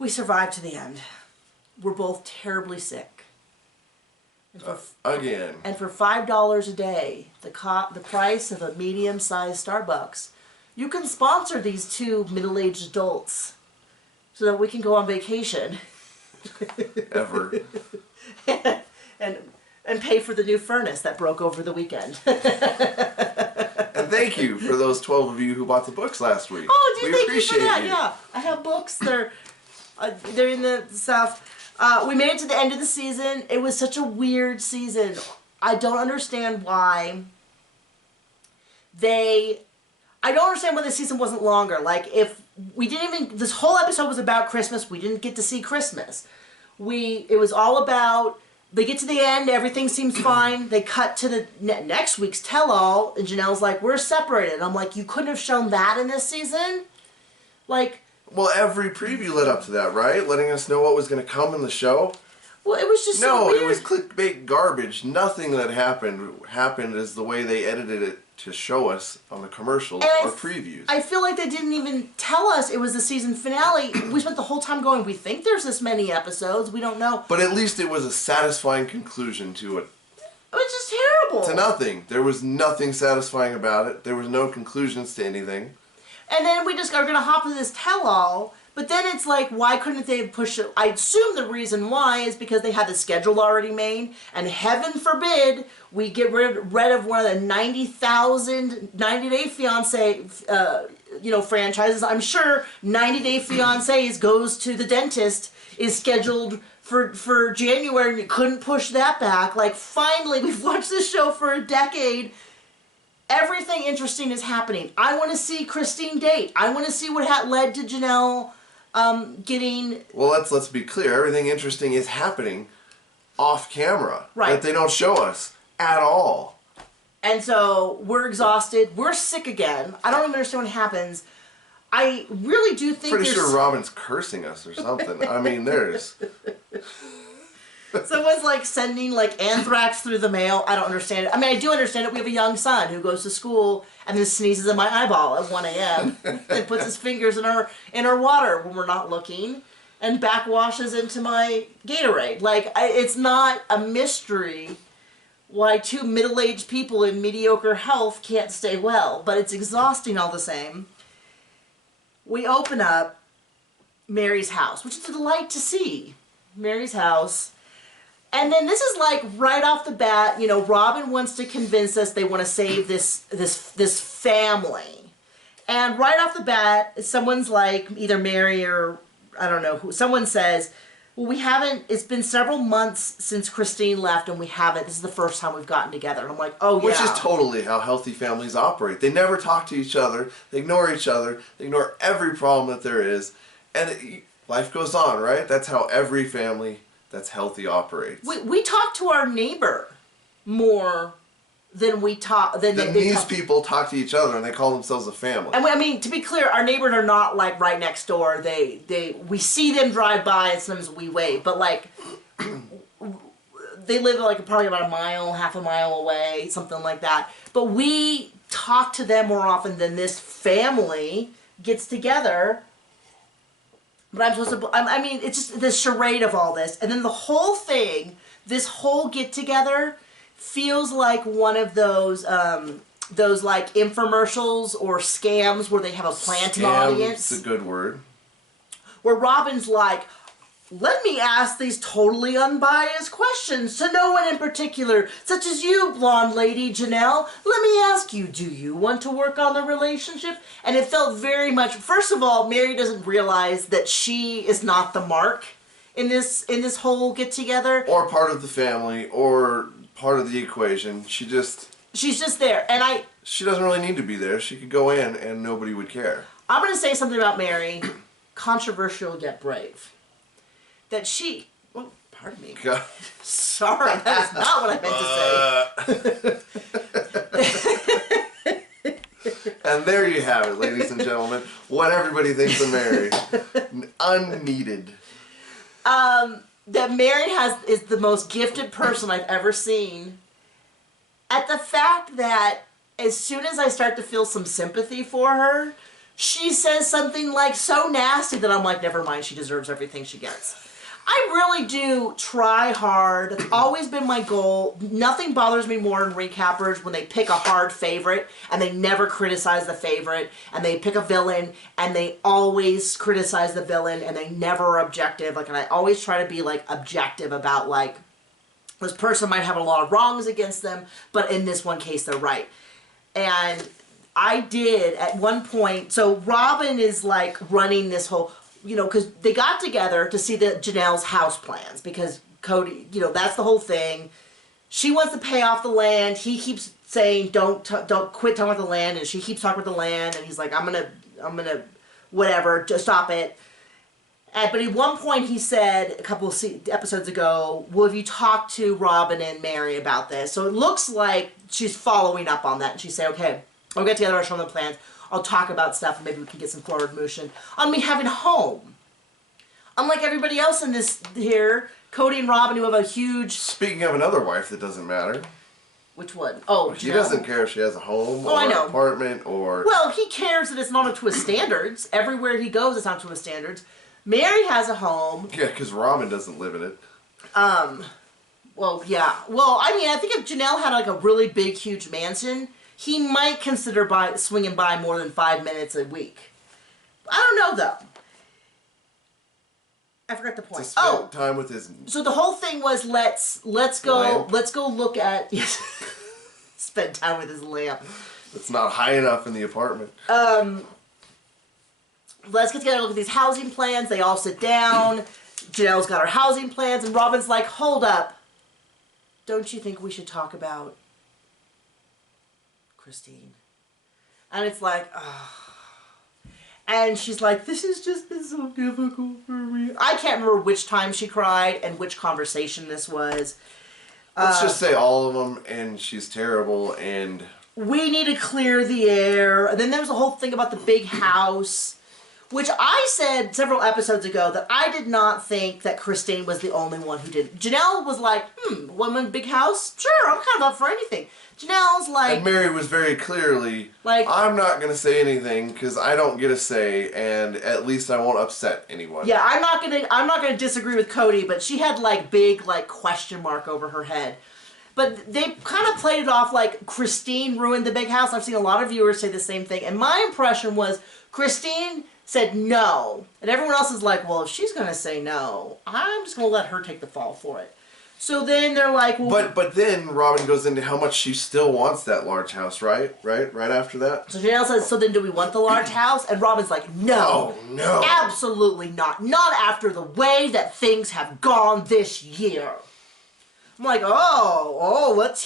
We survived to the end. We're both terribly sick. And Again. And for $5 a day, the price of a medium-sized Starbucks, you can sponsor these two middle-aged adults so that we can go on vacation. Ever. and pay for the new furnace that broke over the weekend. And thank you for those 12 of you who bought the books last week. Oh, we thank appreciate you for that. Yeah, I have books. They're in the stuff. We made it to the end of the season. It was such a weird season. I don't understand why I don't understand why the season wasn't longer. Like, if we didn't even... This whole episode was about Christmas. We didn't get to see Christmas. It was all about... They get to the end, everything seems fine. They cut to the next week's tell-all, and Janelle's like, we're separated. And I'm like, you couldn't have shown that in this season? Like... Well, every preview led up to that, right? Letting us know what was going to come in the show. Well, it was just so weird. No, it was clickbait garbage. Nothing that happened is the way they edited it to show us on the commercials or previews. I feel like they didn't even tell us it was the season finale. We spent the whole time going, we think there's this many episodes. We don't know. But at least it was a satisfying conclusion to it. It was just terrible. To nothing. There was nothing satisfying about it. There was no conclusions to anything. And then we just are going to hop into this tell-all. But then it's like, why couldn't they push it? I assume the reason why is because they had the schedule already made. And heaven forbid we get rid of one of the 90,000 90 Day Fiancé franchises. I'm sure 90 Day Fiancés goes to the dentist is scheduled for January, and you couldn't push that back. Like, finally, we've watched this show for a decade. Everything interesting is happening. I want to see Christine date. I want to see what led to Janelle getting... Well, let's be clear. Everything interesting is happening off camera. Right. That they don't show us at all. And so we're exhausted. We're sick again. I don't even understand what happens. I really do think Pretty sure Robin's cursing us or something. I mean, there's... Someone's like sending like anthrax through the mail. I don't understand it. I mean, I do understand it. We have a young son who goes to school and then sneezes in my eyeball at 1 a.m. and puts his fingers in our water when we're not looking and backwashes into my Gatorade. Like, it's not a mystery why two middle-aged people in mediocre health can't stay well, but it's exhausting all the same. We open up Mary's house, which is a delight to see. Mary's house. And then this is like right off the bat, Robin wants to convince us they want to save this family. And right off the bat, someone's like, either Mary or I don't know who, someone says, well, it's been several months since Christine left and this is the first time we've gotten together. And I'm like, oh yeah. Which is totally how healthy families operate. They never talk to each other. They ignore each other. They ignore every problem that there is. And life goes on, right? That's how every family that's healthy operates. We talk to our neighbor more than we talk... These people talk to each other and they call themselves a family. And I mean, to be clear, our neighbors are not like right next door. We see them drive by and sometimes we wave. But like, they live like probably about half a mile away, something like that. But we talk to them more often than this family gets together. But I'm supposed to... I mean, it's just the charade of all this. And then the whole thing, this whole get-together, feels like one of those like infomercials or scams where they have a planted audience. Scam's a good word. Where Robin's like, let me ask these totally unbiased questions to no one in particular, such as you, blonde lady Janelle. Let me ask you, do you want to work on the relationship? And it felt very much, first of all, Mary doesn't realize that she is not the mark in this whole get-together. Or part of the family, or part of the equation. She's just there. And she doesn't really need to be there. She could go in and nobody would care. I'm going to say something about Mary, controversial yet brave. That she... Oh, pardon me. God. Sorry, that is not what I meant to say. And there you have it, ladies and gentlemen. What everybody thinks of Mary. Unneeded. That Mary is the most gifted person I've ever seen. At the fact that as soon as I start to feel some sympathy for her, she says something like so nasty that I'm like, never mind, she deserves everything she gets. I really do try hard. It's always been my goal. Nothing bothers me more in recappers when they pick a hard favorite and they never criticize the favorite, and they pick a villain and they always criticize the villain and they never are objective. Like, and I always try to be like objective about like, this person might have a lot of wrongs against them, but in this one case they're right. And I did at one point, so Robin is like running this whole, you know, because they got together to see the Janelle's house plans, because Cody, you know, that's the whole thing. She wants to pay off the land. He keeps saying, don't quit talking about the land, and she keeps talking about the land, and he's like, I'm gonna, whatever, just stop it. But at one point he said, a couple of episodes ago, well, have you talked to Robin and Mary about this? So it looks like she's following up on that, and she said, okay, I'll get together, I'll show them the plans. I'll talk about stuff and maybe we can get some forward motion on me having a home. Unlike everybody else in this here, Cody and Robin, who have a huge... Speaking of another wife that doesn't matter. Which one? Oh, he doesn't care if she has a home or an apartment or... Well, he cares that it's not up to his standards. Everywhere he goes, it's not up to his standards. Mary has a home. Yeah, because Robin doesn't live in it. Well, yeah. Well, I mean, I think if Janelle had like a really big, huge mansion, he might consider swinging by more than 5 minutes a week. I don't know, though. I forgot the point. To spend time with his... So the whole thing was let's go look at... spend time with his lamp. It's not high enough in the apartment. Let's get together and look at these housing plans. They all sit down. Janelle's got her housing plans, and Robin's like, hold up. Don't you think we should talk about Christine? And it's like, oh. And she's like, this has just been so difficult for me. I can't remember which time she cried and which conversation this was. Let's just say all of them, and she's terrible, and... We need to clear the air. And then there was the whole thing about the big house, which I said several episodes ago that I did not think that Christine was the only one who did. Janelle was like, woman, big house? Sure, I'm kind of up for anything. Janelle's like... And Mary was very clearly, like, I'm not going to say anything because I don't get a say, and at least I won't upset anyone. Yeah, I'm not gonna disagree with Cody, but she had like big like question mark over her head. But they kind of played it off like Christine ruined the big house. I've seen a lot of viewers say the same thing, and my impression was Christine said no, and everyone else is like, well, if she's gonna say no, I'm just gonna let her take the fall for it. So then they're like, well... But then Robin goes into how much she still wants that large house, right? Right after that? So Janelle says, so then do we want the large house? And Robin's like, no. Oh, no. Absolutely not. Not after the way that things have gone this year. I'm like, oh, let's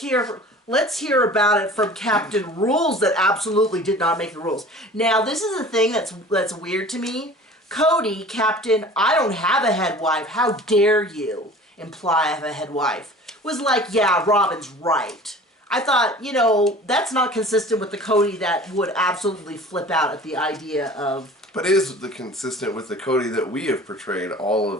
hear about it from Captain Rules that absolutely did not make the rules. Now, this is the thing that's weird to me. Cody, Captain, I don't have a head wife. How dare you imply I have a head wife? Was like, yeah, Robin's right. I thought, you know, that's not consistent with the Cody that would absolutely flip out at the idea of... But is the consistent with the Cody that we have portrayed all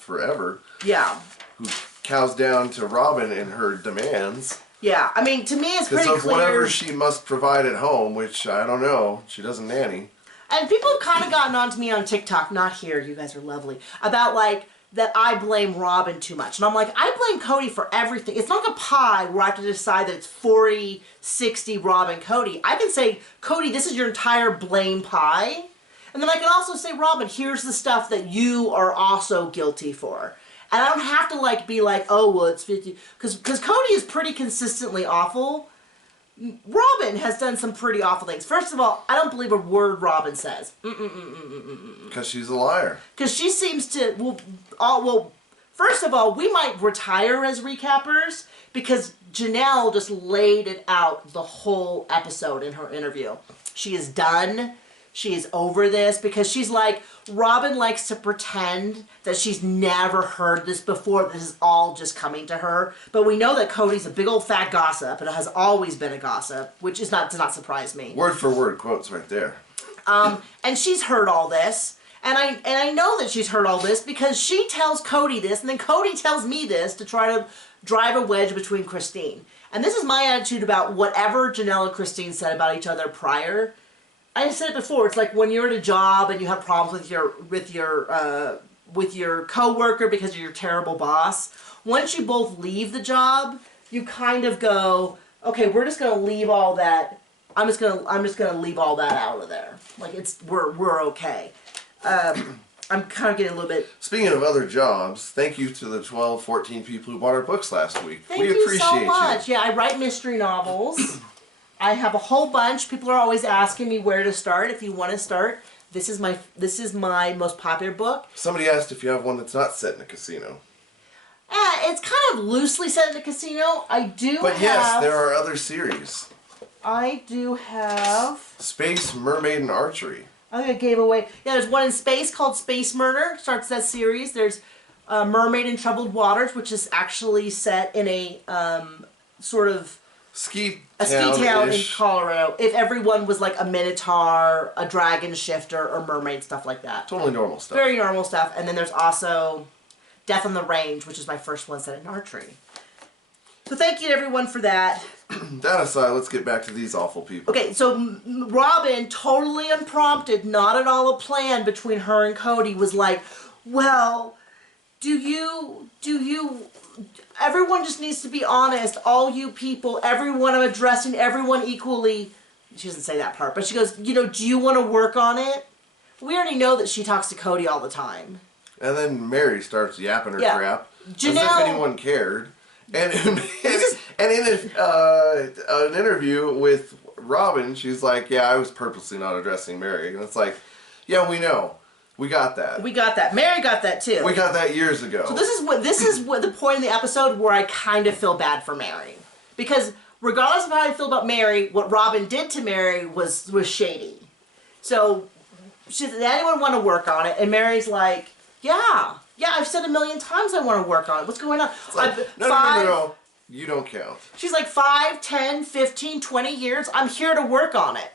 forever. Yeah. Who cows down to Robin in her demands. Yeah, I mean, to me it's pretty clear... Because of whatever she must provide at home, which, I don't know, she doesn't nanny. And people have kind of gotten on to me on TikTok, not here, you guys are lovely, about, like, that I blame Robin too much. And I'm like, I blame Cody for everything. It's not like a pie where I have to decide that it's 40, 60 Robin, Cody. I can say, Cody, this is your entire blame pie. And then I can also say, Robin, here's the stuff that you are also guilty for. And I don't have to, like, be like, oh, well, it's 50. Because Cody is pretty consistently awful. Robin has done some pretty awful things. First of all, I don't believe a word Robin says. Because she's a liar. Because she seems to, well, first of all, we might retire as recappers because Janelle just laid it out the whole episode in her interview. She is done. She is over this because she's like, Robin likes to pretend that she's never heard this before. This is all just coming to her. But we know that Cody's a big old fat gossip and has always been a gossip, which does not surprise me. Word for word quotes right there. And she's heard all this. And I know that she's heard all this because she tells Cody this, and then Cody tells me this to try to drive a wedge between Christine. And this is my attitude about whatever Janelle and Christine said about each other prior. I said it before. It's like when you're at a job and you have problems with your coworker because of your terrible boss. Once you both leave the job, you kind of go, okay, we're just gonna leave all that. I'm just gonna leave all that out of there. Like we're okay. I'm kind of getting a little bit. Speaking of other jobs, thank you to the 12, 14 people who bought our books last week. Thank you so much. Yeah, I write mystery novels. I have a whole bunch. People are always asking me where to start. If you want to start, this is my most popular book. Somebody asked if you have one that's not set in a casino. It's kind of loosely set in a casino. But yes, there are other series. I do have Space, Mermaid, and Archery. I think I gave away. Yeah, there's one in space called Space Murder. Starts that series. There's Mermaid in Troubled Waters, which is actually set in a sort of ski town in Colorado. If everyone was like a minotaur, a dragon shifter, or mermaid, stuff like that. Totally normal stuff. Very normal stuff. And then there's also Death on the Range, which is my first one set in archery. So thank you to everyone for that. That aside, let's get back to these awful people. Okay, so Robin, totally unprompted, not at all a plan between her and Cody, was like, well, everyone just needs to be honest, all you people, everyone, I'm addressing everyone equally. She doesn't say that part, but she goes, do you want to work on it? We already know that she talks to Cody all the time. And then Mary starts yapping her crap. Janelle, as if anyone cared. And in an interview with Robin, she's like, yeah, I was purposely not addressing Mary. And it's like, yeah, we know. We got that. We got that. Mary got that too. We got that years ago. So this is what the point in the episode where I kind of feel bad for Mary. Because regardless of how I feel about Mary, what Robin did to Mary was shady. So she said, anyone want to work on it? And Mary's like, yeah, I've said 1,000,000 times I want to work on it. What's going on? Like, no. You don't count. She's like 5, 10, 15, 20 years. I'm here to work on it.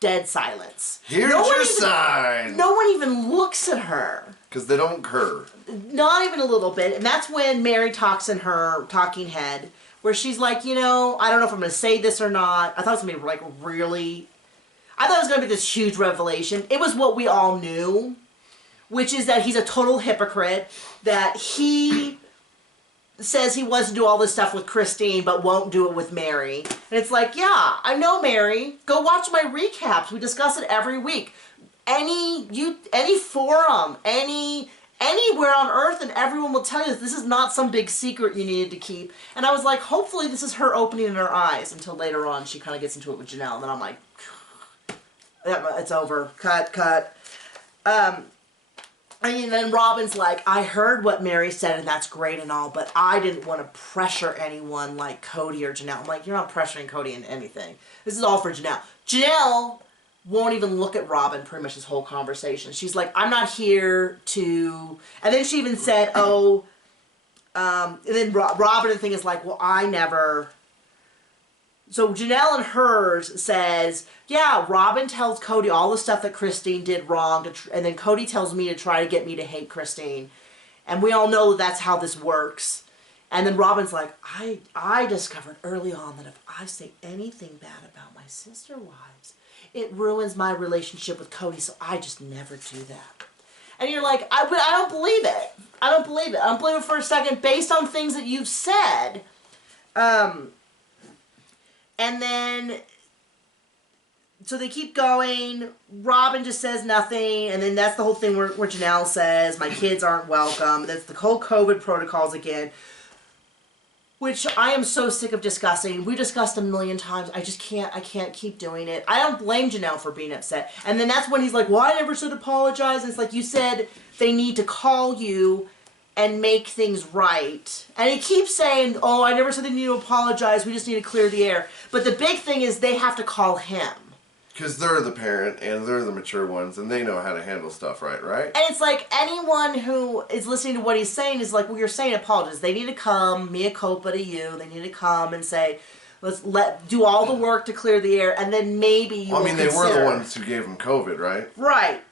Dead silence. Here's your sign. No one even looks at her. Because they don't care. Not even a little bit. And that's when Mary talks in her talking head, where she's like, I don't know if I'm going to say this or not. I thought it was going to be like I thought it was going to be this huge revelation. It was what we all knew, which is that he's a total hypocrite, that he says he wants to do all this stuff with Christine but won't do it with Mary. And it's like, yeah, I know, Mary. Go watch my recaps. We discuss it every week. Any forum, anywhere on earth, and everyone will tell you this is not some big secret you needed to keep. And I was like, hopefully this is her opening her eyes, until later on she kind of gets into it with Janelle. And then I'm like, it's over. Cut. And then Robin's like, I heard what Mary said, and that's great and all, but I didn't want to pressure anyone like Cody or Janelle. I'm like, you're not pressuring Cody into anything. This is all for Janelle. Janelle won't even look at Robin pretty much this whole conversation. She's like, I'm not here to... And then she even said, and then Robin, the thing is like, well, I never... So Janelle and hers says, yeah, Robin tells Cody all the stuff that Christine did wrong, and then Cody tells me to try to get me to hate Christine. And we all know that's how this works. And then Robin's like, I discovered early on that if I say anything bad about my sister wives, it ruins my relationship with Cody, so I just never do that. And you're like, I don't believe it. I don't believe it for a second, based on things that you've said. And then, so they keep going. Robin just says nothing. And then that's the whole thing where Janelle says, my kids aren't welcome. That's the whole COVID protocols again, which I am so sick of discussing. We discussed 1,000,000 times. I can't keep doing it. I don't blame Janelle for being upset. And then that's when he's like, well, I never said apologize. And it's like, you said they need to call you and make things right. And he keeps saying, oh, I never said they need to apologize, we just need to clear the air. But the big thing is they have to call him. Because they're the parent, and they're the mature ones, and they know how to handle stuff right? And it's like, anyone who is listening to what he's saying is like, well, you're saying apologize. They need to come, mea culpa to you, they need to come and say, do all the work to clear the air, and then maybe you will they were the ones who gave him COVID, right? Right.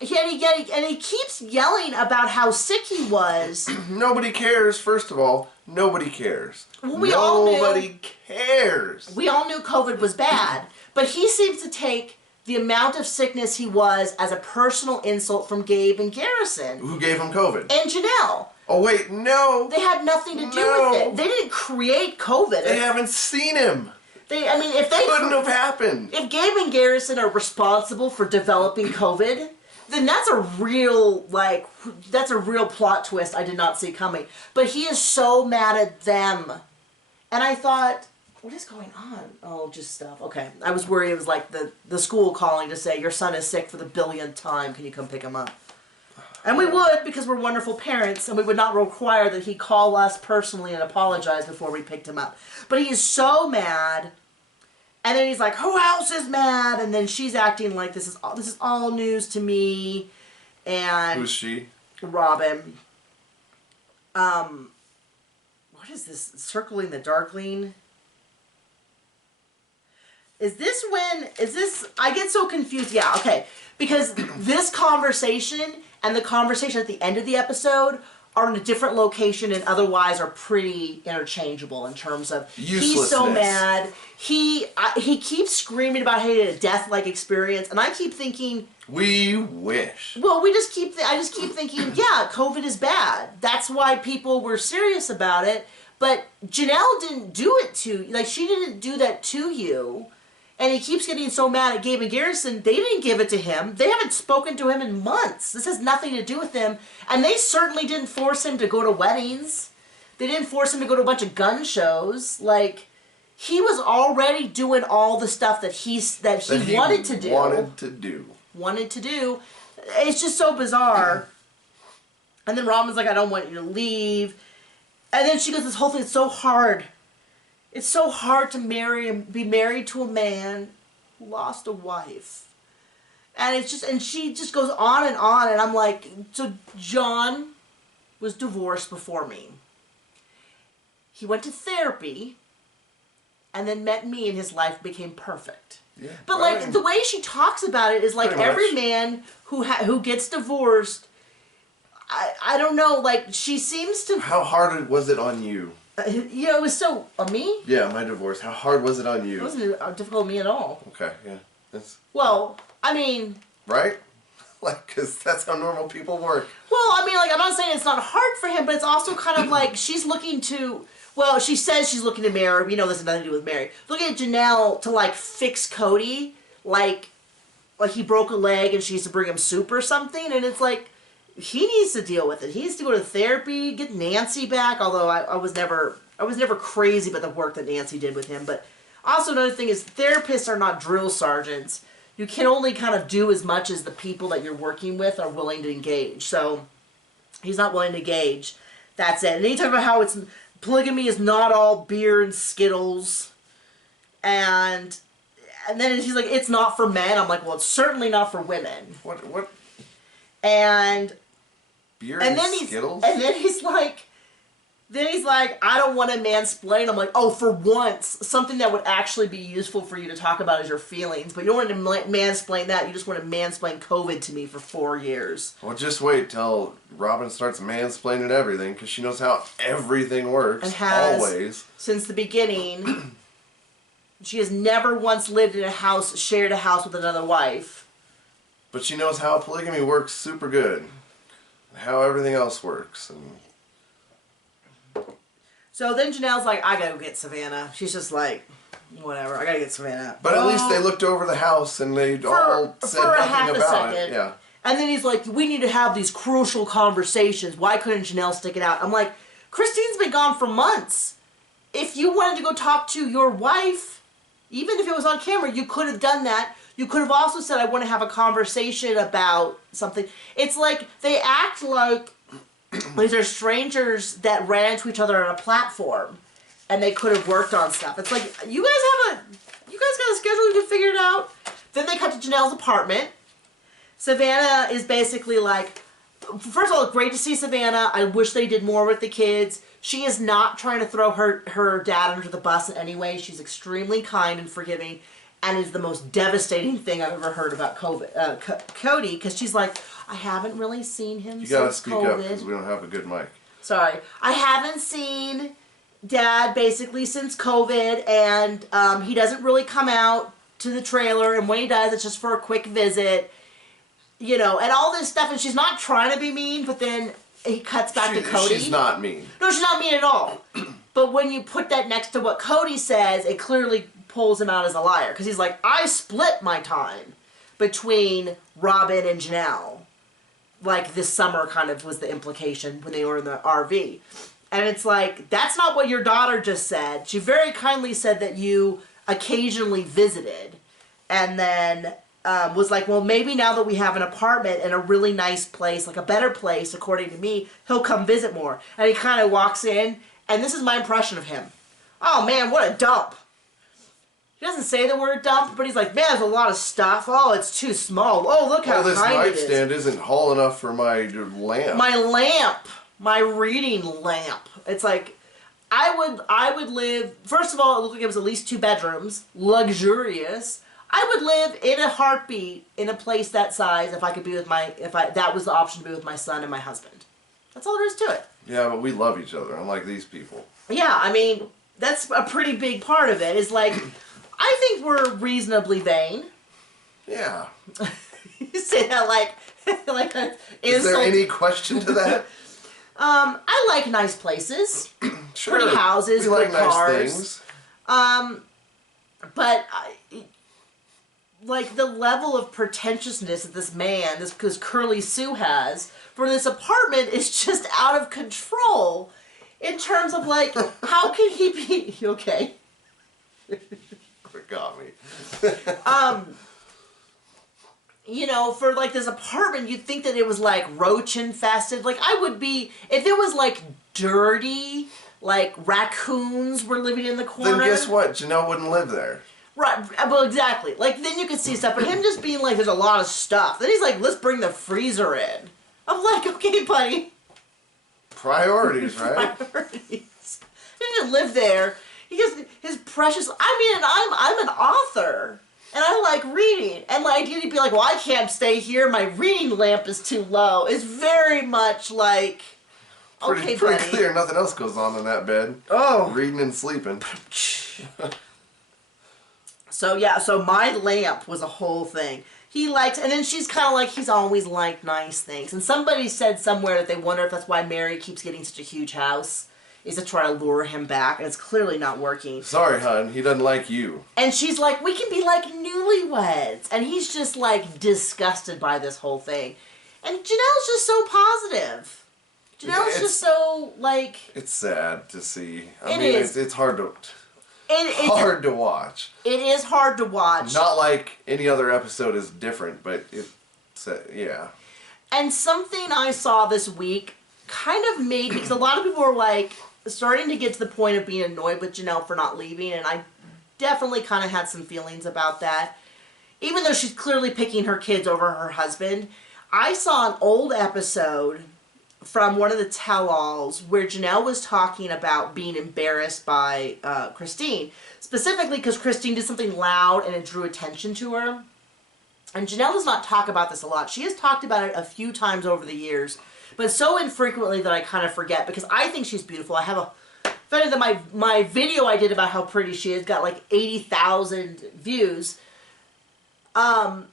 And he keeps yelling about how sick he was. Nobody cares, first of all. Nobody cares. Well, Nobody cares. We all knew COVID was bad. But he seems to take the amount of sickness he was as a personal insult from Gabe and Garrison. Who gave him COVID? And Janelle. Oh, wait, no. They had nothing to do with it. They didn't create COVID. They haven't seen him. If they couldn't have happened. If Gabe and Garrison are responsible for developing COVID, then that's a real plot twist I did not see coming. But he is so mad at them. And I thought, what is going on? Oh, just stuff. Okay. I was worried it was like the school calling to say, your son is sick for the billionth time. Can you come pick him up? And we would, because we're wonderful parents, and we would not require that he call us personally and apologize before we picked him up. But he is so mad. And then he's like, who else is mad? And then she's acting like this is all news to me. And who's she? Robin. What is this? Circling the Darkling? I get so confused. Yeah, okay. Because this conversation and the conversation at the end of the episode are in a different location and otherwise are pretty interchangeable in terms of he's so mad. He keeps screaming about hating a death-like experience, and I keep thinking, we wish. Well, I just keep thinking, yeah, COVID is bad. That's why people were serious about it. But Janelle didn't do it to you. Like, she didn't do that to you. And he keeps getting so mad at Gabe and Garrison. They didn't give it to him. They haven't spoken to him in months. This has nothing to do with them. And they certainly didn't force him to go to weddings. They didn't force him to go to a bunch of gun shows. Like, he was already doing all the stuff that he wanted to do. It's just so bizarre. And then Robin's like, I don't want you to leave. And then she goes, this whole thing is so hard. It's so hard to be married to a man who lost a wife. And she just goes on, and I'm like, so John was divorced before me. He went to therapy, and then met me, and his life became perfect. Yeah, but the way she talks about it is like every man who gets divorced, I don't know, like she seems to... How hard was it on you? It was so... On me? Yeah, my divorce. How hard was it on you? It wasn't difficult on me at all. Okay, yeah. Well, I mean... Right? Like, because that's how normal people work. Well, I mean, like, I'm not saying it's not hard for him, but it's also kind of like she's looking to... Well, she says she's looking to Mary. We know this has nothing to do with Mary. Looking at Janelle to, like, fix Cody. Like he broke a leg and she needs to bring him soup or something. And it's like... He needs to deal with it. He needs to go to therapy, get Nancy back, although I was never crazy about the work that Nancy did with him. But also another thing is therapists are not drill sergeants. You can only kind of do as much as the people that you're working with are willing to engage. So he's not willing to engage. That's it. And then you talk about how polygamy is not all beer and Skittles. And then he's like, it's not for men. I'm like, well, it's certainly not for women. What? And... Beer and Skittles? And then he's like, I don't want to mansplain. I'm like, oh, for once, something that would actually be useful for you to talk about is your feelings. But you don't want to mansplain that. You just want to mansplain COVID to me for 4 years. Well, just wait till Robin starts mansplaining everything, because she knows how everything works. And has, always. Since the beginning. She has never once shared a house with another wife. But she knows how polygamy works super good. How everything else works. So then Janelle's like, I gotta go get Savannah. She's just like, whatever, I gotta get Savannah. But at least they looked over the house and they all said nothing about it. Yeah. And then he's like, we need to have these crucial conversations. Why couldn't Janelle stick it out? I'm like, Christine's been gone for months. If you wanted to go talk to your wife, even if it was on camera, you could have done that. You could have also said, I want to have a conversation about something. It's like they act like these are strangers that ran into each other on a platform and they could have worked on stuff. It's like, you guys got a schedule, you can figure it out. Then they cut to Janelle's apartment. Savannah is basically like, first of all, great to see Savannah. I wish they did more with the kids. She is not trying to throw her dad under the bus in any way. She's extremely kind and forgiving. And is the most devastating thing I've ever heard about Cody, because she's like, I haven't really seen him since COVID. You gotta speak up, because we don't have a good mic. Sorry. I haven't seen Dad basically since COVID, and he doesn't really come out to the trailer, and when he does, it's just for a quick visit, and all this stuff, and she's not trying to be mean, but then he cuts back to Cody. She's not mean. No, she's not mean at all. But when you put that next to what Cody says, it clearly pulls him out as a liar. Because he's like, I split my time between Robin and Janelle. Like, this summer kind of was the implication when they were in the RV. And it's like, that's not what your daughter just said. She very kindly said that you occasionally visited. And then was like, well, maybe now that we have an apartment in a really nice place, like a better place, according to me, he'll come visit more. And he kind of walks in, and this is my impression of him. Oh, man, what a dump. He doesn't say the word dump, but he's like, man, there's a lot of stuff. Oh, it's too small. Oh, look how this tiny it is. nightstand isn't tall enough for my lamp. My lamp. My reading lamp. It's like, I would live, first of all, it looked like it was at least 2 bedrooms, luxurious. I would live in a heartbeat in a place that size if I could be with that was the option to be with my son and my husband. That's all there is to it. Yeah, but we love each other, unlike these people. Yeah, I mean, that's a pretty big part of it, is like, I think we're reasonably vain. Yeah. You say that like an insult. Is there any question to that? I like nice places. Sure. Pretty houses, we like good cars. nice things. But like the level of pretentiousness that this man, this Curly Sue has for this apartment is just out of control. In terms of like, how can he be? You okay? Got me. For like this apartment, you'd think that it was like roach infested. Like I would be, if it was like dirty, like raccoons were living in the corner. Then guess what? Janelle wouldn't live there. Right, well exactly. Like then you could see stuff, but him just being like, there's a lot of stuff. Then he's like, let's bring the freezer in. I'm like, okay buddy. Priorities, right? Priorities. He didn't live there. His precious, and I'm an author. And I like reading. And the idea to be like, well, I can't stay here. My reading lamp is too low. Is very much like, okay, pretty buddy. clear. Nothing else goes on in that bed. Oh. Reading and sleeping. So my lamp was a whole thing. He likes, and then she's kind of like, he's always liked nice things. And somebody said somewhere that they wonder if that's why Mary keeps getting such a huge house. Is to try to lure him back, and it's clearly not working. Sorry, hon, he doesn't like you. And she's like, we can be like newlyweds. And he's just like disgusted by this whole thing. And Janelle's just so positive. Janelle's just so like... It's sad to see. I mean, it's hard to... hard to watch. It is hard to watch. Not like any other episode is different, but it's yeah. And something I saw this week kind of made, because a lot of people were like starting to get to the point of being annoyed with Janelle for not leaving, and I definitely kind of had some feelings about that. Even though she's clearly picking her kids over her husband, I saw an old episode from one of the tell-alls where Janelle was talking about being embarrassed by Christine, specifically because Christine did something loud and it drew attention to her. And Janelle does not talk about this a lot. She has talked about it a few times over the years, but so infrequently that I kind of forget, because I think she's beautiful. I have funny that my video I did about how pretty she is got like 80,000 views. And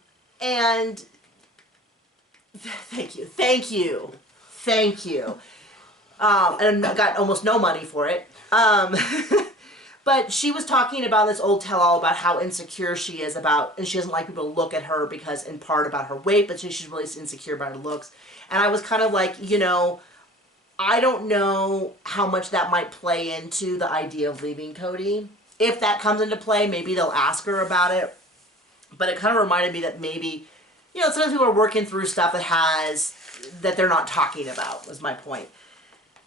thank you. And I got almost no money for it. But she was talking about this old tell-all about how insecure she is and she doesn't like people to look at her because, in part, about her weight, but she's really insecure about her looks. And I was kind of like, I don't know how much that might play into the idea of leaving Cody. If that comes into play, maybe they'll ask her about it. But it kind of reminded me that maybe, sometimes people are working through stuff that they're not talking about, was my point.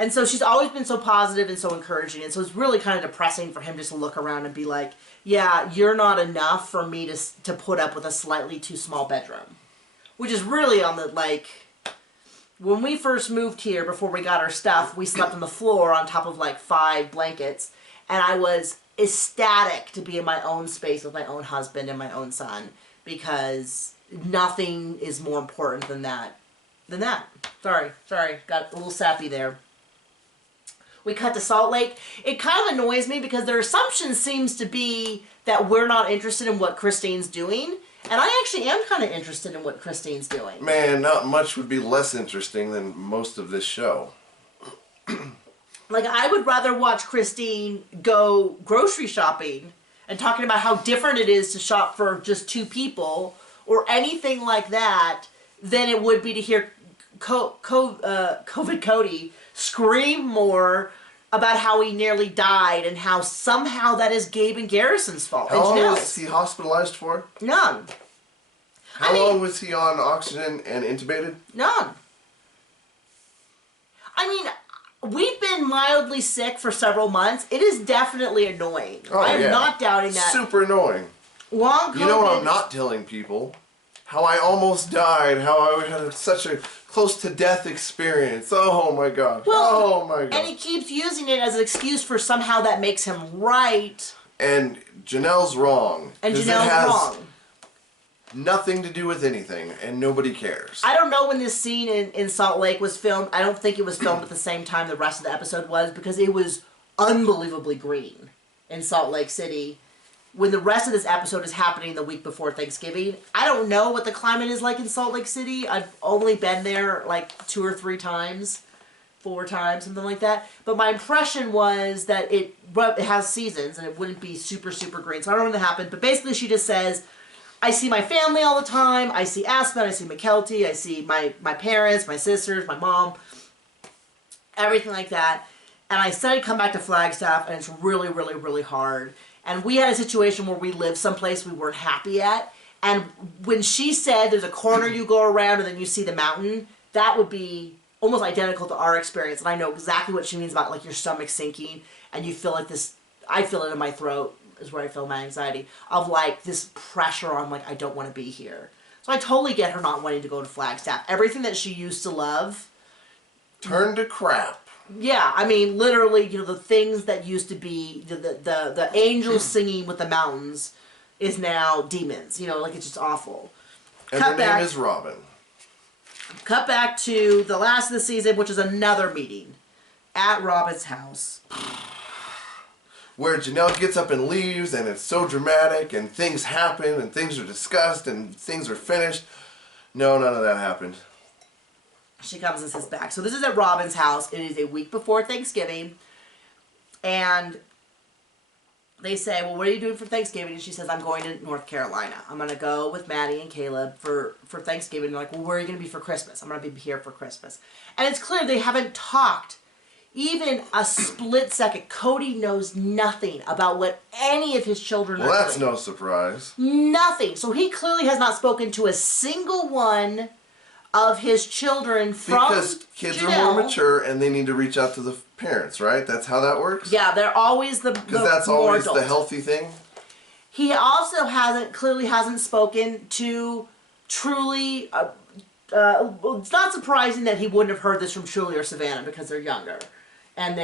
And so she's always been so positive and so encouraging. And so it's really kind of depressing for him just to look around and be like, yeah, you're not enough for me to put up with a slightly too small bedroom. Which is really on the, when we first moved here, before we got our stuff, we slept on the floor on top of 5 blankets. And I was ecstatic to be in my own space with my own husband and my own son. Because nothing is more important than that. Sorry. Got a little sappy there. We cut to Salt Lake. It kind of annoys me because their assumption seems to be that we're not interested in what Christine's doing. And I actually am kind of interested in what Christine's doing. Man, not much would be less interesting than most of this show. Like, I would rather watch Christine go grocery shopping and talking about how different it is to shop for just 2 people or anything like that than it would be to hear COVID Cody scream more about how he nearly died and how somehow that is Gabe and Garrison's fault. How long was he hospitalized for? None. How long was he on oxygen and intubated? None. I mean, we've been mildly sick for several months. It is definitely annoying. Oh, I'm yeah. not doubting that. Super annoying. Long COVID. You know what I'm not telling people? How I almost died. How I had such a close to death experience. Oh my gosh. Well, oh my god. And he keeps using it as an excuse for somehow that makes him right. And Janelle's wrong. And 'cause Janelle's it has wrong. nothing to do with anything, and nobody cares. I don't know when this scene in Salt Lake was filmed. I don't think it was filmed at the same time the rest of the episode was, because it was unbelievably green in Salt Lake City. When the rest of this episode is happening the week before Thanksgiving, I don't know what the climate is like in Salt Lake City. I've only been there like 2 or 3 times, 4 times, something like that. But my impression was that it has seasons and it wouldn't be super, super green. So I don't know what happened. But basically she just says, I see my family all the time. I see Aspen, I see McKelty, I see my parents, my sisters, my mom, everything like that. And I said I'd come back to Flagstaff, and it's really, really, really hard. And we had a situation where we lived someplace we weren't happy at. And when she said there's a corner you go around and then you see the mountain, that would be almost identical to our experience. And I know exactly what she means about like your stomach sinking and you feel like this, I feel it in my throat is where I feel my anxiety, of like this pressure on like I don't want to be here. So I totally get her not wanting to go to Flagstaff. Everything that she used to love turned to crap. Yeah, I mean, literally, you know, the things that used to be the angels singing with the mountains is now demons. You know, like it's just awful. And her name is Robin. Cut back to the last of the season, which is another meeting at Robin's house, where Janelle gets up and leaves, and it's so dramatic, and things happen, and things are discussed, and things are finished. No, none of that happened. She comes and sits back. So this is at Robin's house. It is a week before Thanksgiving. And they say, well, what are you doing for Thanksgiving? And she says, I'm going to North Carolina. I'm going to go with Maddie and Caleb for Thanksgiving. They're like, well, where are you going to be for Christmas? I'm going to be here for Christmas. And it's clear they haven't talked even a split second. Cody knows nothing about what any of his children are doing. Well, that's no surprise. Nothing. So he clearly has not spoken to a single one of his children from because kids Janelle. are more mature and they need to reach out to the parents, right? That's how that works? Yeah, they're always the because that's more always adult. the healthy thing. He also hasn't spoken to Truly. Well, it's not surprising that he wouldn't have heard this from Truly or Savannah because they're younger, and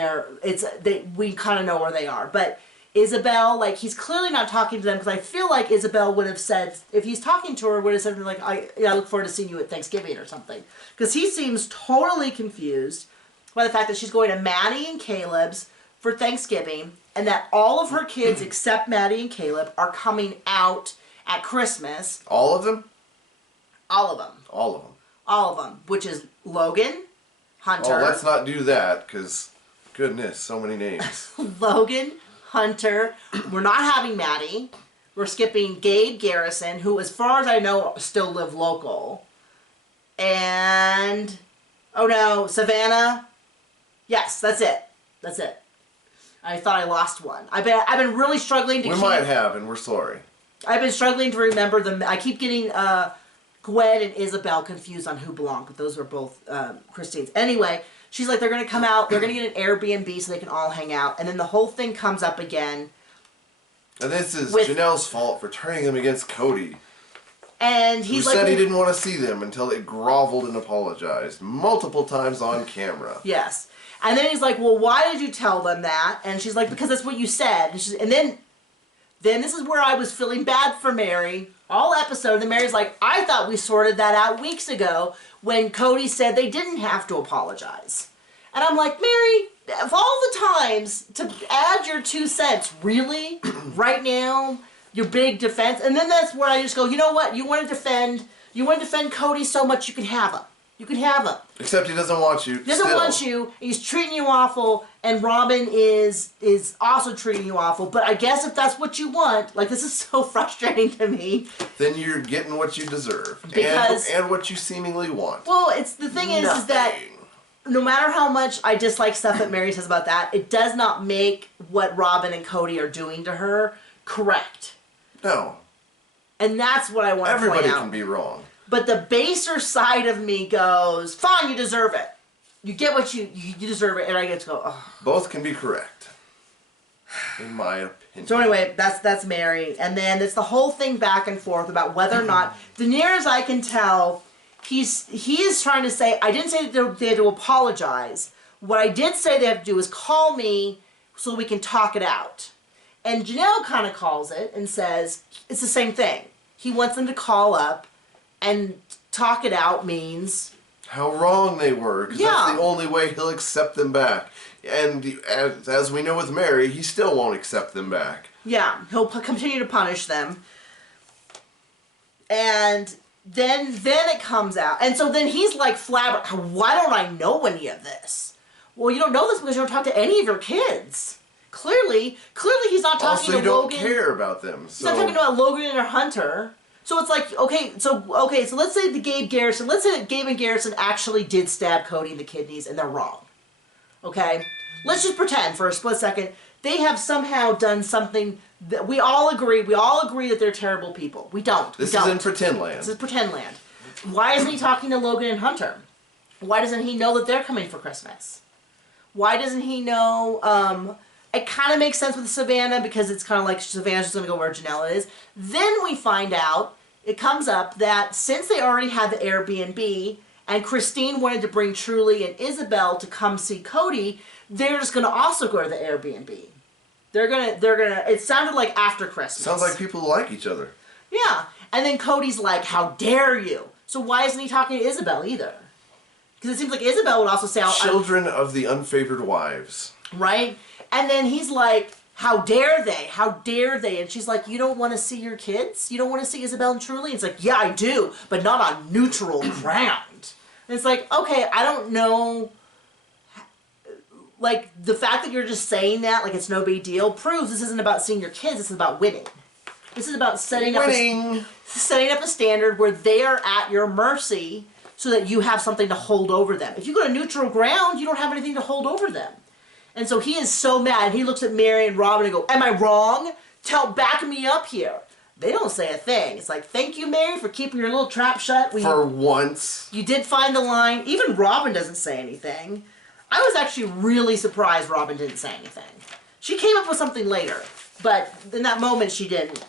we kind of know where they are. But Isabel, like, he's clearly not talking to them because I feel like Isabel would have said, if he's talking to her, would have said something like, I look forward to seeing you at Thanksgiving or something. Because he seems totally confused by the fact that she's going to Maddie and Caleb's for Thanksgiving, and that all of her kids except Maddie and Caleb are coming out at Christmas. All of them? All of them. All of them. All of them, which is Logan, Hunter. Oh, let's not do that, because, goodness, so many names. Logan, Hunter. We're not having Maddie. We're skipping Gabe Garrison, who, as far as I know, still live local. And, oh no, Savannah. Yes, that's it. That's it. I thought I lost one. I've been really struggling to We might have, and we're sorry. I've been struggling to remember them. I keep getting Gwen and Isabel confused on who belonged, but those were both Christine's. Anyway, she's like, they're going to come out, they're going to get an Airbnb so they can all hang out, and then the whole thing comes up again. And this is Janelle's fault for turning them against Cody. And he's like, who said he didn't want to see them until they groveled and apologized multiple times on camera. Yes. And then he's like, well, why did you tell them that? And she's like, because that's what you said. And then this is where I was feeling bad for Mary all episode. And Mary's like, I thought we sorted that out weeks ago when Cody said they didn't have to apologize. And I'm like, Mary, of all the times to add your 2 cents, really? Right now? Your big defense? And then that's where I just go, you know what? You want to defend Cody so much you can have him. You can have him. Except he doesn't want you. He doesn't want you. He's treating you awful, and Robin is also treating you awful. But I guess if that's what you want, like, this is so frustrating to me. Then you're getting what you deserve. Because, and what you seemingly want. Well, the thing is that no matter how much I dislike stuff that Mary says about that, it does not make what Robin and Cody are doing to her correct. No. And that's what I want to point out. Everybody can be wrong. But the baser side of me goes, fine, you deserve it. You get what you deserve it, and I get to go, oh. Both can be correct, in my opinion. So anyway, that's Mary, and then it's the whole thing back and forth about whether or not, the near as I can tell, he is trying to say, I didn't say that they had to apologize. What I did say they have to do is call me so we can talk it out. And Janelle kind of calls it and says, it's the same thing. He wants them to call up. And talk it out means how wrong they were, because that's the only way he'll accept them back. And as we know with Mary, he still won't accept them back. Yeah, he'll continue to punish them. And then it comes out. And so then he's like flabbergasted. Why don't I know any of this? Well, you don't know this because you don't talk to any of your kids. Clearly he's not talking to Logan. Also, you don't care about them. He's not talking about Logan or Hunter. So it's like, okay, so let's say that Gabe and Garrison actually did stab Cody in the kidneys and they're wrong. Okay? Let's just pretend for a split second they have somehow done something that we all agree that they're terrible people. We don't. This is in pretend land. This is pretend land. Why isn't he talking to Logan and Hunter? Why doesn't he know that they're coming for Christmas? Why doesn't he know, it kind of makes sense with Savannah because it's kind of like Savannah's just going to go where Janelle is. Then we find out, it comes up that since they already had the Airbnb and Christine wanted to bring Truly and Isabel to come see Cody, they're just going to also go to the Airbnb. They're going to, it sounded like after Christmas. Sounds like people who like each other. Yeah. And then Cody's like, how dare you? So why isn't he talking to Isabel either? Because it seems like Isabel would also say... Children of the unfavored wives. Right? And then he's like, how dare they? How dare they? And she's like, you don't want to see your kids? You don't want to see Isabel and Truly? And it's like, yeah, I do, but not on neutral ground. And it's like, okay, I don't know. Like, the fact that you're just saying that, like it's no big deal, proves this isn't about seeing your kids, this is about winning. This is about setting up a standard where they are at your mercy so that you have something to hold over them. If you go to neutral ground, you don't have anything to hold over them. And so he is so mad. He looks at Mary and Robin and go, am I wrong? Back me up here. They don't say a thing. It's like, thank you, Mary, for keeping your little trap shut. For once. You did find the line. Even Robin doesn't say anything. I was actually really surprised Robin didn't say anything. She came up with something later, but in that moment she didn't.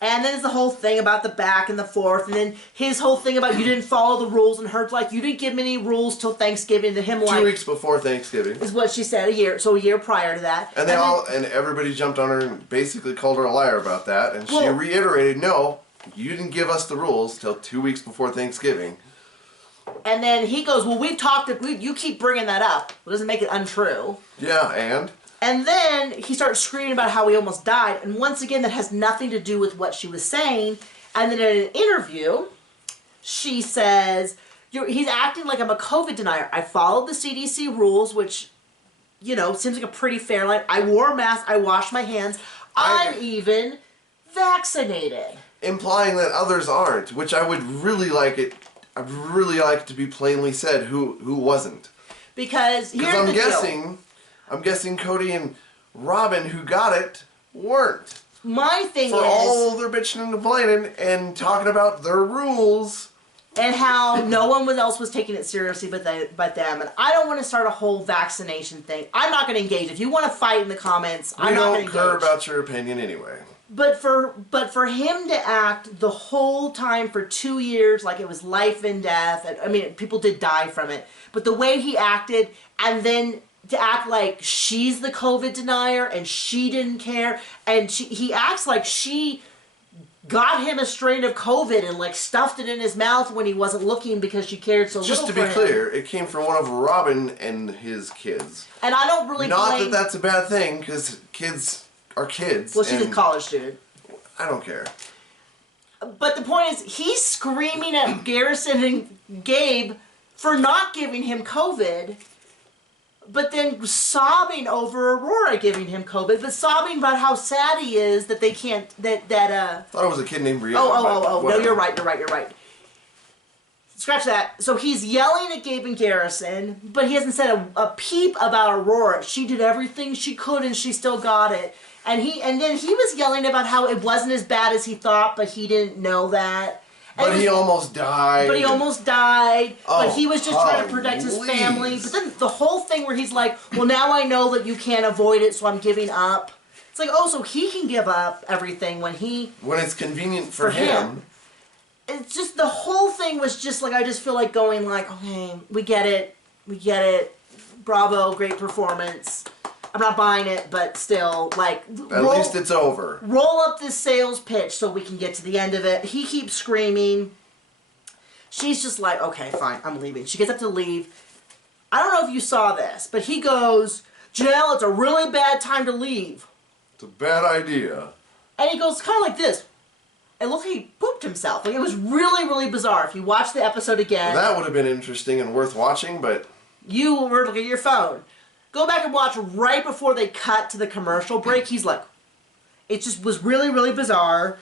And then there's the whole thing about the back and the forth, and then his whole thing about you didn't follow the rules, and her's like, you didn't give me any rules till Thanksgiving, and him like... 2 weeks before Thanksgiving. Is what she said, a year prior to that. And and everybody jumped on her and basically called her a liar about that, and she reiterated, no, you didn't give us the rules till 2 weeks before Thanksgiving. And then he goes, well, we've talked, you keep bringing that up. It doesn't make it untrue. Yeah, and? And then he starts screaming about how he almost died. And once again, that has nothing to do with what she was saying. And then in an interview, she says, he's acting like I'm a COVID denier. I followed the CDC rules, which, you know, seems like a pretty fair line. I wore a mask. I washed my hands. I'm even vaccinated. Implying that others aren't, which I would really like it. I'd really like it to be plainly said who wasn't. Because here's the deal. I'm guessing Cody and Robin, who got it, weren't. My thing is... For all their bitching and complaining and talking about their rules. And how no one else was taking it seriously but them. And I don't want to start a whole vaccination thing. I'm not going to engage. If you want to fight in the comments, I'm not going to engage. We don't care about your opinion anyway. But for him to act the whole time for 2 years like it was life and death, and, I mean, people did die from it, but the way he acted, and then to act like she's the COVID denier and she didn't care, and he acts like she got him a strain of COVID and like stuffed it in his mouth when he wasn't looking because she cared so little Just for to him. be clear, it came from one of Robin and his kids. And I don't really Not blame... that that's a bad thing, because kids are kids. Well, she's a college student. I don't care. But the point is, he's screaming at Garrison and Gabe for not giving him COVID, but then sobbing over Aurora giving him COVID, but sobbing about how sad he is that they can't, I thought it was a kid named Brianna. No, you're right. Scratch that. So he's yelling at Gabe and Garrison, but he hasn't said a peep about Aurora. She did everything she could and she still got it. And then he was yelling about how it wasn't as bad as he thought, but he didn't know that. But he almost died. But he was just trying to protect his please. family. But then the whole thing where he's like, well, now I know that you can't avoid it, so I'm giving up. It's like, oh, so he can give up everything when it's convenient for him. It's just, the whole thing was just like, I just feel like going like, okay, we get it. Bravo, great performance. I'm not buying it, but still, like... At least it's over. Roll up this sales pitch so we can get to the end of it. He keeps screaming. She's just like, okay, fine, I'm leaving. She gets up to leave. I don't know if you saw this, but he goes, Janelle, it's a really bad time to leave. It's a bad idea. And he goes kind of like this. It looked like he pooped himself. Like, it was really, really bizarre. If you watch the episode again... Well, that would have been interesting and worth watching, but... You were looking at your phone. Go back and watch right before they cut to the commercial break. He's like, it just was really, really bizarre.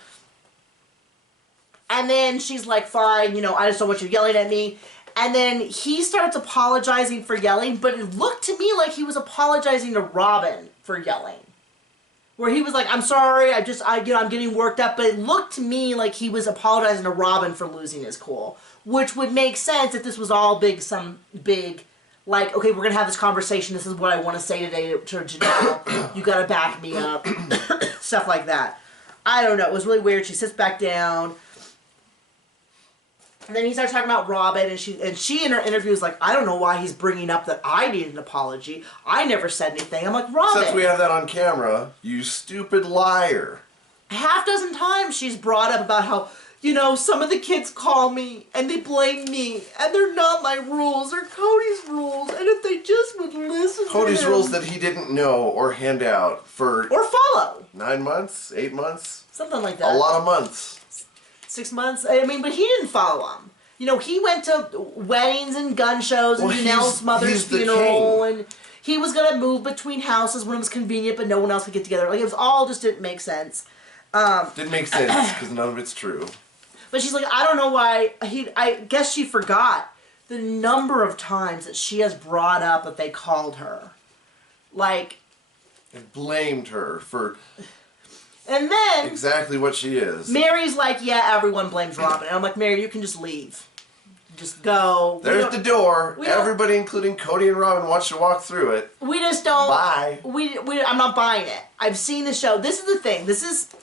And then she's like, fine, I just don't want you yelling at me. And then he starts apologizing for yelling, but it looked to me like he was apologizing to Robin for yelling. Where he was like, I'm sorry, I'm getting worked up. But it looked to me like he was apologizing to Robin for losing his cool. Which would make sense if this was all some big... Like, okay, we're going to have this conversation. This is what I want to say today to Janelle. You got to back me up. Stuff like that. I don't know. It was really weird. She sits back down. And then he starts talking about Robin. And she in her interview is like, I don't know why he's bringing up that I needed an apology. I never said anything. I'm like, Robin. Since we have that on camera, you stupid liar. Half dozen times she's brought up about how... some of the kids call me and they blame me and they're not my rules, they're Cody's rules, and if they just would listen Cody's to him. rules that he didn't know or hand out for... Or follow. 9 months? 8 months? Something like that. A lot of months. 6 months? I mean, but he didn't follow them. He went to weddings and gun shows and Janelle's mother's funeral, and he was going to move between houses when it was convenient, but no one else could get together. Like, it was all just didn't make sense. Didn't make sense because none of it's true. But she's like, I don't know why. I guess she forgot the number of times that she has brought up that they called her. Like... And blamed her for... And then... Exactly what she is. Mary's like, yeah, everyone blames Robin. And I'm like, Mary, you can just leave. Just go. There's the door. Everybody, including Cody and Robin, wants to walk through it. We just don't... Bye. I'm not buying it. I've seen the show. This is the thing. This is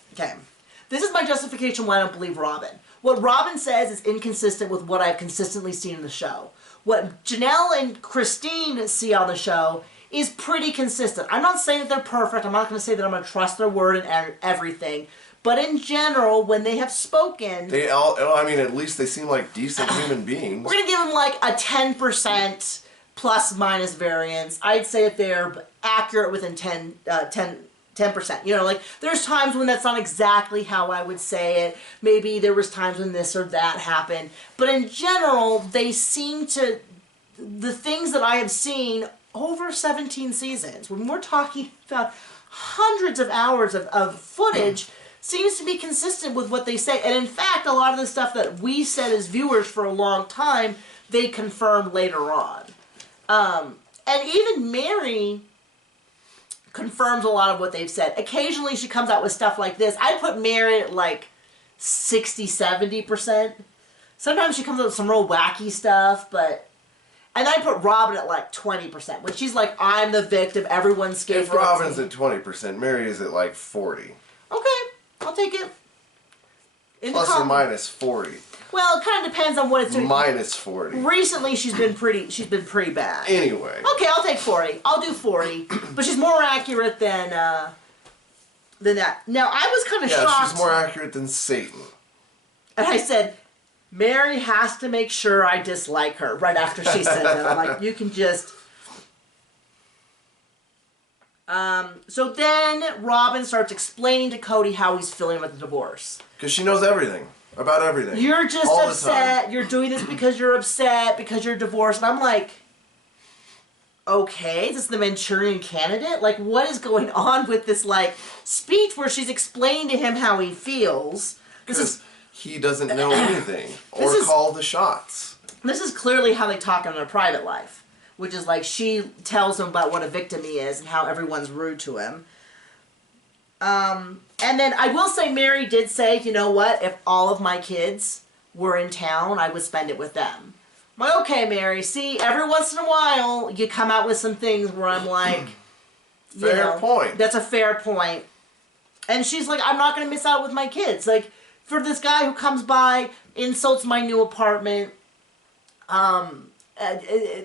my justification why I don't believe Robin. What Robin says is inconsistent with what I've consistently seen in the show. What Janelle and Christine see on the show is pretty consistent. I'm not saying that they're perfect. I'm not going to say that I'm going to trust their word and everything. But in general, when they have spoken... at least they seem like decent human beings. We're going to give them like a 10% plus minus variance. I'd say that they're accurate within 10%. There's times when that's not exactly how I would say it. Maybe there was times when this or that happened. But in general, they seem to... The things that I have seen over 17 seasons, when we're talking about hundreds of hours of footage, seems to be consistent with what they say. And in fact, a lot of the stuff that we said as viewers for a long time, they confirmed later on. And even Mary... confirms a lot of what they've said. Occasionally she comes out with stuff like this. I'd put Mary at like 60-70%. Sometimes she comes out with some real wacky stuff, but... And I'd put Robin at like 20%. When she's like, I'm the victim, everyone's scared. If Robin's at 20%, Mary is at like 40. Okay, I'll take it. Plus or minus 40. Well, it kind of depends on what it's doing. Minus 40. Recently, she's been pretty bad. Anyway. Okay, I'll take 40. I'll do 40. But she's more accurate than than that. Now, I was kind of Yeah, shocked. she's more accurate than Satan. And I said, Mary has to make sure I dislike her right after she said that. I'm like, you can just... So then Robin starts explaining to Cody how he's feeling with the divorce. Because she knows everything. About everything. You're just all upset. You're doing this because you're upset, because you're divorced. And I'm like, okay, this is the Manchurian Candidate? Like, what is going on with this, like, speech where she's explaining to him how he feels? Because he doesn't know anything. Or call the shots. This is clearly how they talk in their private life. Which is like, she tells him about what a victim he is and how everyone's rude to him. And then I will say Mary did say, you know what, if all of my kids were in town, I would spend it with them. I'm like, okay, Mary, see, every once in a while, you come out with some things where I'm like, fair point. That's a fair point. And she's like, I'm not going to miss out with my kids. Like, for this guy who comes by, insults my new apartment,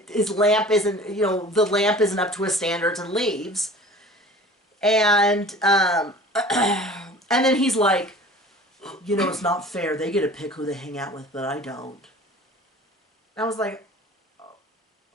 his lamp isn't, the lamp isn't up to his standards and leaves. And then he's like, it's not fair. They get to pick who they hang out with, but I don't. And I was like,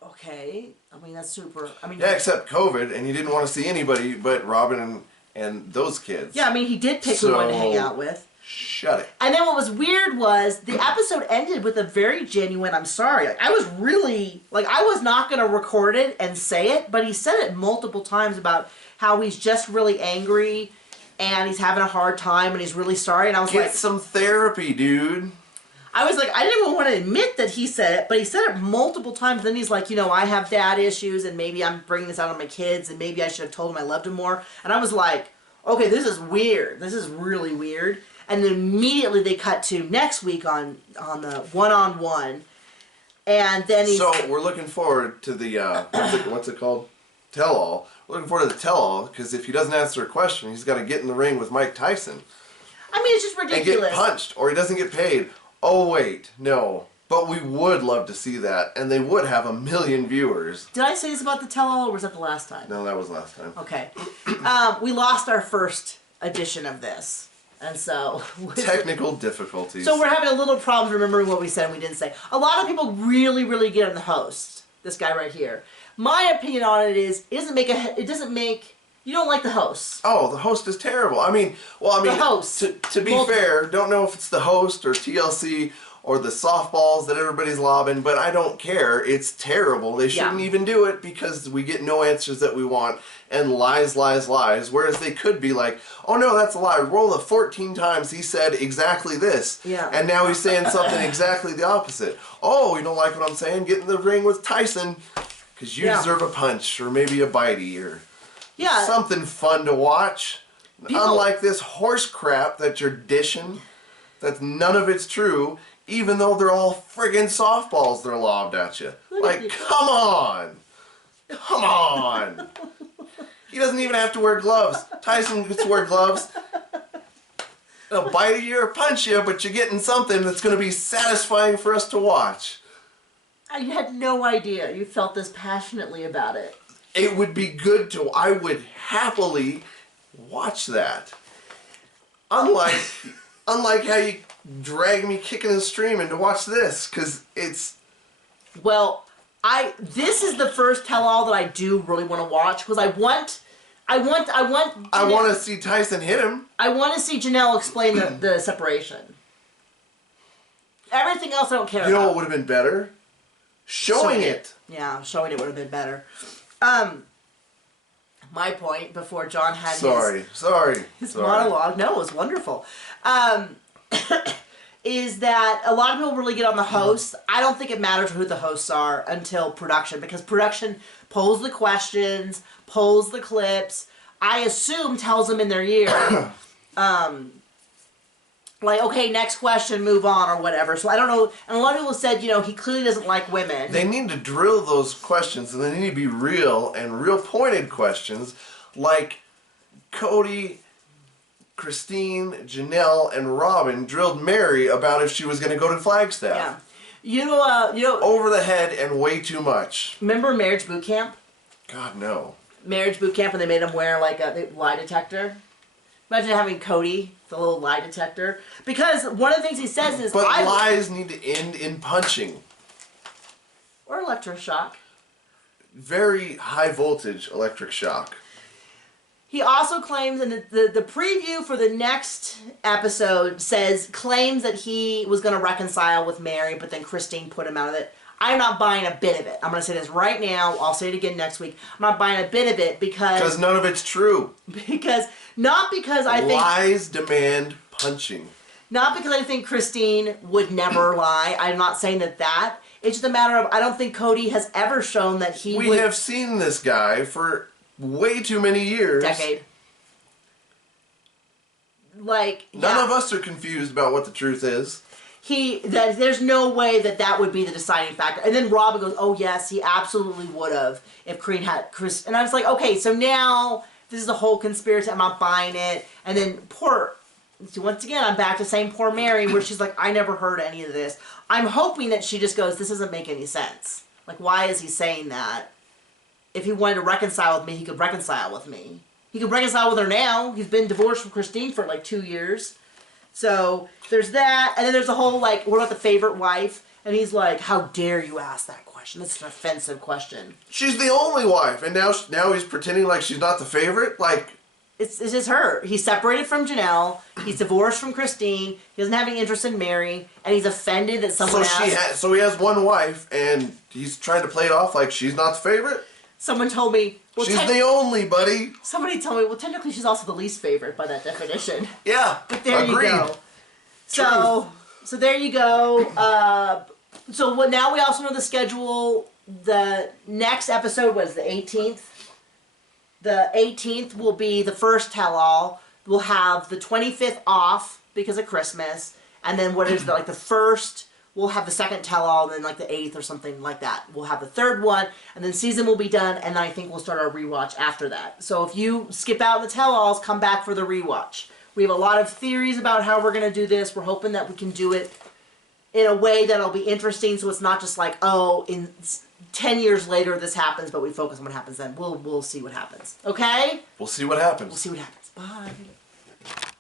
okay. I mean, that's super. I mean, yeah, except COVID, and he didn't want to see anybody but Robin and those kids. Yeah, I mean, he did pick who he wanted to hang out with. Shut it. And then what was weird was the episode ended with a very genuine, I'm sorry. Like, I was really, I was not going to record it and say it, but he said it multiple times about how he's just really angry and he's having a hard time and he's really sorry. And I was like... Get some therapy, dude. I was like, I didn't even want to admit that he said it, but he said it multiple times. Then he's like, I have dad issues and maybe I'm bringing this out on my kids and maybe I should have told him I loved him more. And I was like, okay, this is weird. This is really weird. And then immediately they cut to next week on the one-on-one. And then he's... So we're looking forward to the, what's it called? Tell-all. We're looking forward to the tell-all, because if he doesn't answer a question, he's got to get in the ring with Mike Tyson. I mean, it's just ridiculous. And get punched, or he doesn't get paid. Oh, wait, no. But we would love to see that, and they would have 1 million viewers. Did I say this about the tell-all, or was that the last time? No, that was last time. Okay. We lost our first edition of this. And so... Technical difficulties. So we're having a little problem remembering what we said and we didn't say. A lot of people really, really get on the host. This guy right here. My opinion on it is, it doesn't make... You don't like the host. Oh, the host is terrible. The host. To be fair, don't know if it's the host or TLC or the softballs that everybody's lobbing, but I don't care. It's terrible. They shouldn't even do it because we get no answers that we want and lies, lies, lies. Whereas they could be like, oh no, that's a lie. Roll it 14 times. He said exactly this. Yeah. And now he's saying something exactly the opposite. Oh, you don't like what I'm saying? Get in the ring with Tyson because you deserve a punch or maybe a bitey or something fun to watch. Unlike this horse crap that you're dishing, that none of it's true. Even though they're all friggin' softballs they're lobbed at you. Like, come on! Come on! He doesn't even have to wear gloves. Tyson gets to wear gloves. They'll bite you or punch you, but you're getting something that's going to be satisfying for us to watch. I had no idea you felt this passionately about it. It would be good to... I would happily watch that. Unlike how you drag me kicking and screaming to watch this, because it's... Well, this is the first tell-all that I do really want to watch, because I want to see Tyson hit him. I want to see Janelle explain the separation. Everything else I don't care about. You know what would have been better? Showing it. Yeah, showing it would have been better. My point before John had his monologue. No, it was wonderful. Is that a lot of people really get on the hosts. I don't think it matters who the hosts are until production, because production pulls the questions, pulls the clips, I assume tells them in their ear, like, okay, next question, move on, or whatever. So I don't know, and a lot of people said, he clearly doesn't like women. They need to drill those questions, and they need to be real and real pointed questions, like Cody, Christine, Janelle, and Robin drilled Mary about if she was going to go to Flagstaff. Yeah. Over the head and way too much. Remember Marriage Boot Camp? God, no. Marriage Boot Camp, when they made him wear, like, a lie detector? Imagine having Cody, the little lie detector. Because one of the things he says is... But lies need to end in punching. Or electric shock. Very high voltage electric shock. He also claims, and the preview for the next episode claims that he was going to reconcile with Mary, but then Christine put him out of it. I'm not buying a bit of it. I'm going to say this right now. I'll say it again next week. I'm not buying a bit of it because none of it's true. Not because I think... Lies demand punching. Not because I think Christine would never lie. I'm not saying that. It's just a matter of I don't think Cody has ever shown that he would... We have seen this guy for way too many years. Decade. None of us are confused about what the truth is. There's no way that would be the deciding factor. And then Robin goes, oh yes, he absolutely would have if Creed had Chris. And I was like, okay, so now this is a whole conspiracy. I'm not buying it. And then once again, I'm back to saying poor Mary, where she's like, I never heard any of this. I'm hoping that she just goes, this doesn't make any sense. Like, why is he saying that? If he wanted to reconcile with me, he could reconcile with me. He could reconcile with her now. He's been divorced from Christine for like 2 years. So there's that, and then there's the whole, like, what about the favorite wife? And he's like, how dare you ask that question? That's an offensive question. She's the only wife, and now he's pretending like she's not the favorite? Like... It's just her. He's separated from Janelle, he's divorced from Christine, he doesn't have any interest in Mary, and he's offended that someone So he has one wife, and he's trying to play it off like she's not the favorite? Someone told me... Well, she's the only, buddy. Somebody told me, well, technically she's also the least favorite by that definition. Yeah, but there agreed. You go. So there you go. Now we also know the schedule. The next episode was the 18th. The 18th will be the first tell-all. We'll have the 25th off because of Christmas. And then the 1st... We'll have the second tell-all, and then like the 8th or something like that. We'll have the third one, and then season will be done, and then I think we'll start our rewatch after that. So if you skip out the tell-alls, come back for the rewatch. We have a lot of theories about how we're going to do this. We're hoping that we can do it in a way that'll be interesting, so it's not just like, oh, in 10 years later this happens, but we focus on what happens then. We'll see what happens. Okay? We'll see what happens. We'll see what happens. Bye.